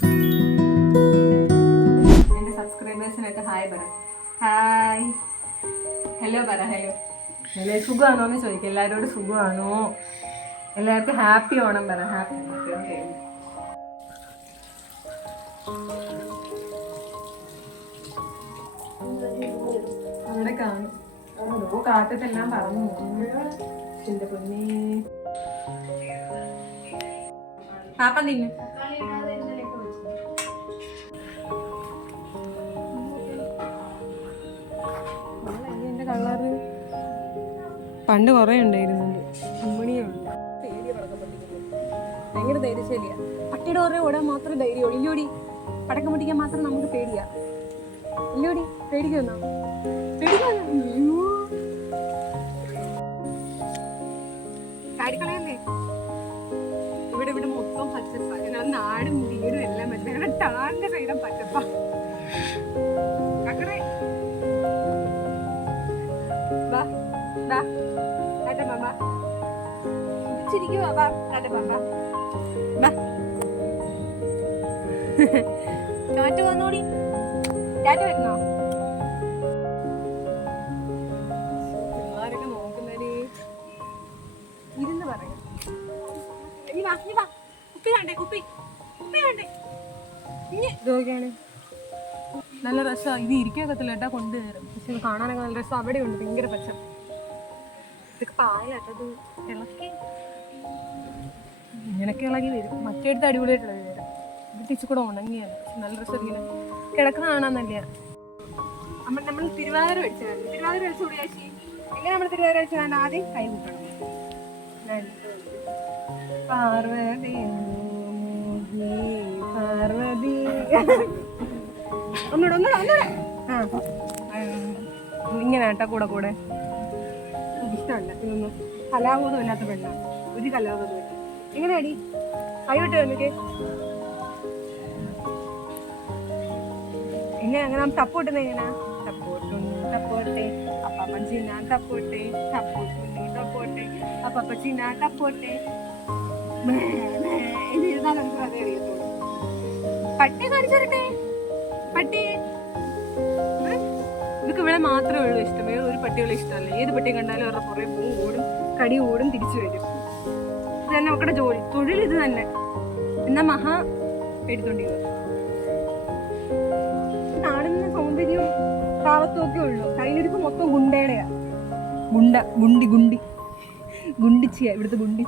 എൻ്റെ സബ്സ്ക്രൈബേഴ്സിനൊക്കെ ഹായ് പറ. Hi, hello പറ. Hello hello. സുഖമാണോ എന്ന് ചോദിക്കും. എല്ലാവരോടും സുഖമാണോ? എല്ലാവർക്കും ഹാപ്പി ഓണം പറ. ഹാപ്പി. ഓക്കെ. അവിടെ കാണും. ഓരോ കാറ്റത്തെല്ലാം പറഞ്ഞു എന്റെ പൊന്നേ. പാപ്പ തിന്നു. എന്റെ കളറ് പണ്ട് കുറെ ഉണ്ടായിരുന്നുണ്ട്. അമ്മണിയുണ്ട്. പേടിയ പടക്കം പൊട്ടിക്കുന്നത് ഭയങ്കര ധൈര്യശാലിയാ. പട്ടിയുടെ കുറെ ഓടാൻ മാത്രം ധൈര്യം. ഇല്ലോടി, പടക്കം പൊട്ടിക്കാൻ മാത്രം നമുക്ക് പേടിയാ. ഇല്ലോടി, പേടിക്കുന്നോ? ചാടിക്കളയല്ലേ. ഇവിടെ മൊത്തം പച്ചപ്പ. ഞങ്ങളുടെ നാടും വീടും എല്ലാം പറ്റും. ഞങ്ങളുടെ ടാറിന്റെ സൈഡും പച്ചപ്പ. കാറ്റ് വന്നോടി. കാറ്റ് വരുന്നോ? പിള്ളേരൊക്കെ നോക്കുന്നേ. ഇരുന്ന് പറയാം. കുപ്പി വേണ്ടേ? കുപ്പി വേണ്ടേ? ഇതൊക്കെയാണ് നല്ല രസമാണ്. ഇത് ഇരിക്കത്തില്ല കേട്ടാ, കൊണ്ടുകയറും. പക്ഷെ കാണാനൊക്കെ നല്ല രസം. അവിടെ ഉണ്ട് ഭയങ്കര പച്ച. ഇതൊക്കെ പായാട്ടത് ഇളക്കി ഇങ്ങനൊക്കെ ഇളകി വരും. മറ്റേടുത്ത് അടിപൊളിയായിട്ടുള്ളത് വരും. ഇത് തിരിച്ചു കൂടെ ഉണങ്ങിയാണ്. നല്ല രസം. ഇങ്ങനെ കിടക്കുന്ന കാണാൻ തന്നെയാണ്. നമ്മൾ തിരുവാതിര വെച്ചാൽ തിരുവാതിര വെച്ച് കൂടിയാച്ചി. എങ്ങനെ നമ്മൾ തിരുവാതിര വെച്ചാൽ ആദ്യം കൈ കൂട്ടണം. പാർവതി പാർവതി. ഒന്നൂടെ. ഇങ്ങനെ ആട്ടാ കൂടെ കൂടെ. ഇഷ്ടമല്ല ഇതൊന്നും. കലാബോധം ഇല്ലാത്ത പെണ്ണാണ്. ഒരു കലാബോധം ഇല്ല. എങ്ങനെയാടി കൈ വിട്ട് വന്നിട്ട് എങ്ങനെ? അങ്ങനെ തപ്പോട്ടുന്ന എങ്ങനെയാ? തപ്പോട്ടെ അപ്പച്ചീന തപ്പോട്ടെ തപ്പോട്ടെ അപ്പച്ചീന തപ്പോട്ടെ. എന്നിരുന്നാൽ നമുക്ക് അതേ അറിയത്തുള്ളൂ. പട്ടി കാണിച്ചു തരട്ടെ. പട്ടി ഇതൊക്കെ ഇവിടെ മാത്രമേ ഉള്ളൂ ഇഷ്ടം. വേറെ ഒരു പട്ടികളും ഇഷ്ടമല്ല. ഏത് പട്ടിയും കണ്ടാലും അവരുടെ പുറകെ പോകും, ഓടും, കടി ഓടും, തിരിച്ചു വരും. ഇത് തന്നെ അവരുടെ ജോലി, തൊഴിൽ ഇത് തന്നെ. എന്നാ മഹാ എടുത്തോണ്ടിരിക്കുക. കാണുന്ന സൗന്ദര്യവും പാവത്തും ഒക്കെ ഉള്ളൂ. കയ്യിലിരിപ്പ് മൊത്തം ഗുണ്ടയുടെയാ. ഗുണ്ടിച്ചിയാ ഇവിടുത്തെ ഗുണ്ടി.